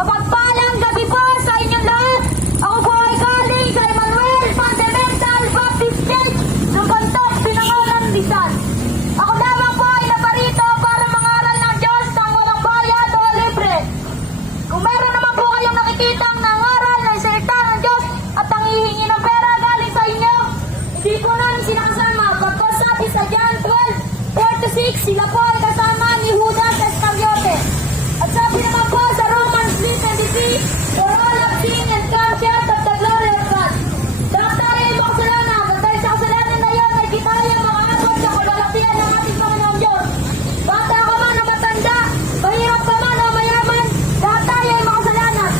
Mapagpalang gabi po sa inyong lahat. Ako po ay galing sa Emmanuel Fundamental Baptist Church ng Bantok, Binangonan, Rizal. Ako lamang po ay naparito para mangaral ng Diyos ng walang bayad o libre. Kung meron naman po kayong nakikitang nangaral ng salita ng Diyos at nangihingi ng pera galing sa inyo, hindi po namin sinakasama. Pagkat sabi sa John 12:4-6, sila po ay kasama ni Judas Iscariote. At sabi naman po sa Romans 3:23, for all have sinned and come short of the glory of God. Lahat tayo ay makasalanan, at dahil sa kasalanan na yan ay di tayo makaabot sa kagalatian ng ating Panginoong Diyos. Bata ka man o matanda, mahirap ka man o mayaman, lahat tayo ay makasalanan.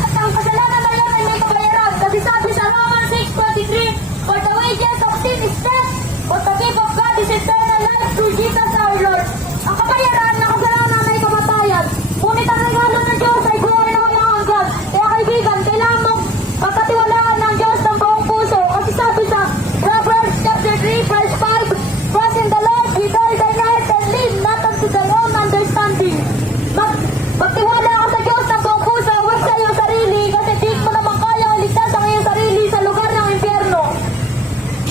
At ang kasalanan na yan ay may kabayaran. Kasi sabi sa Romans 6:23, for the wages of sin is death, but the gift of God is eternal life through Jesus our Lord. Ang kabayaran ng kasalanan ay kamatayan. Ngunit ang regalo ng Diyos ay buhay na walang hanggan. Kaya kaibigan, kailangan mong pagkatiwalaan ng Diyos ng buong puso. Kasi sabi sa Proverbs chapter 3:5, trust in the Lord with all thine heart and lean not unto thy own understanding. Magtiwala ka sa Diyos ng buong puso, huwag sa iyong sarili, kasi di mo naman kaya ligtas ang iyong sarili sa lugar ng impyerno.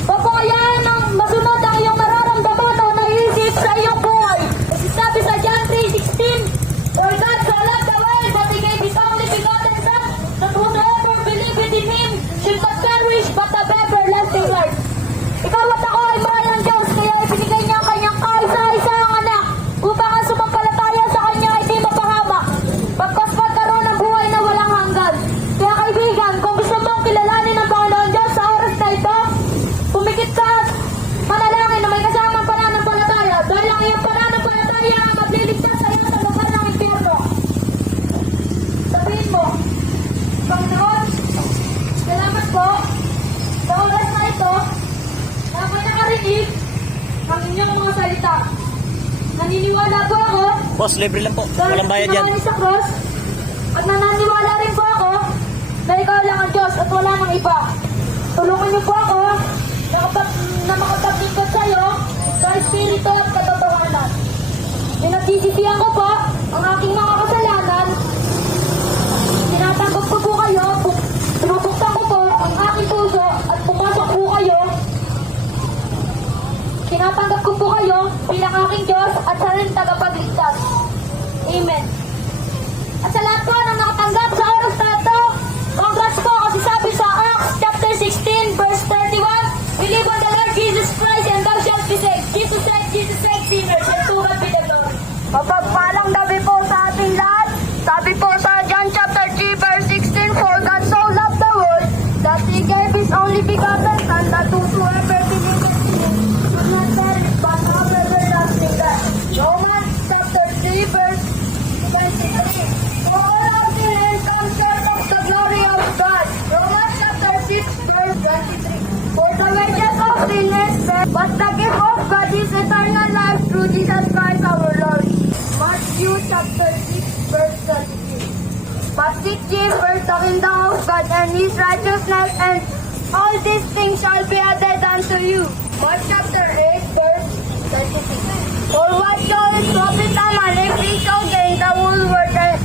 Huwag mo kayaan ng masunod ang iyong nararamdaman o naisip sa iyong buhay. Kasi sabi sa John 3:16, for God so loved the world that He gave His only begotten Son, that whosoever believeth in Him should not perish but have everlasting life. Ikaw at ako ay mahal ng Diyos, kaya ibinigay niya ang kanyang kaisa-isang anak upang ang sumampalataya sa kanya ay di mapahamak, pagkas magkaroon ng buhay na walang hanggan. Kaya kaibigan, kung gusto mong kilalanin ang Panginoon Diyos sa oras na ito, pumikit ka at manalangin na may kasamang pananampalataya, dahil ang iyong pananampalataya ang magliligtas sa iyo sa lugar ng impyerno. Sabihin mo, Panginoon, salamat po sa oras na ito na ako'y nakarinig ng inyong mga salita. Naniniwala po ako Boss, libre lang po. Walang bayad yan. sa cross, at nananiwala rin po ako na ikaw lang ang Diyos at wala nang iba. Tulungan niyo po ako na makapaglingkod sa iyo sa Espiritu at katotohanan. Pinagsisisihan ko po ang aking mga kasalanan. Tinatanggap ko po kayo, pinupuksan ko po ang aking puso at pumasok po kayo. Tinatanggap ko po kayo bilang aking Diyos at sariling tagapagligtas. Amen. At sa lahat po ng nakatanggap sa oras na ito, congrats po kasi sabi sa Acts chapter 16:31, believe on the Lord Jesus Christ and thou shalt be saved. Jesus saved sinners, and to God be the glory. Mapagpalang gabi po sa ating lahat. Sabi po sa John chapter 3:16, for God so loved the world that He gave His only begotten Son, that whosoever believeth in Him should not perish but have everlasting life. Romans chapter 3:23, for all have sinned and come short of the glory of God. Romans chapter 6:23, for the wages of sin is death, but the gift of God is eternal life through Jesus Christ our Lord. Matthew chapter 6:33, but seek ye first the kingdom of God and His righteousness, and all these things shall be added unto you. Mark chapter 8:36, for what shall it profit a man if he shall gain the whole world and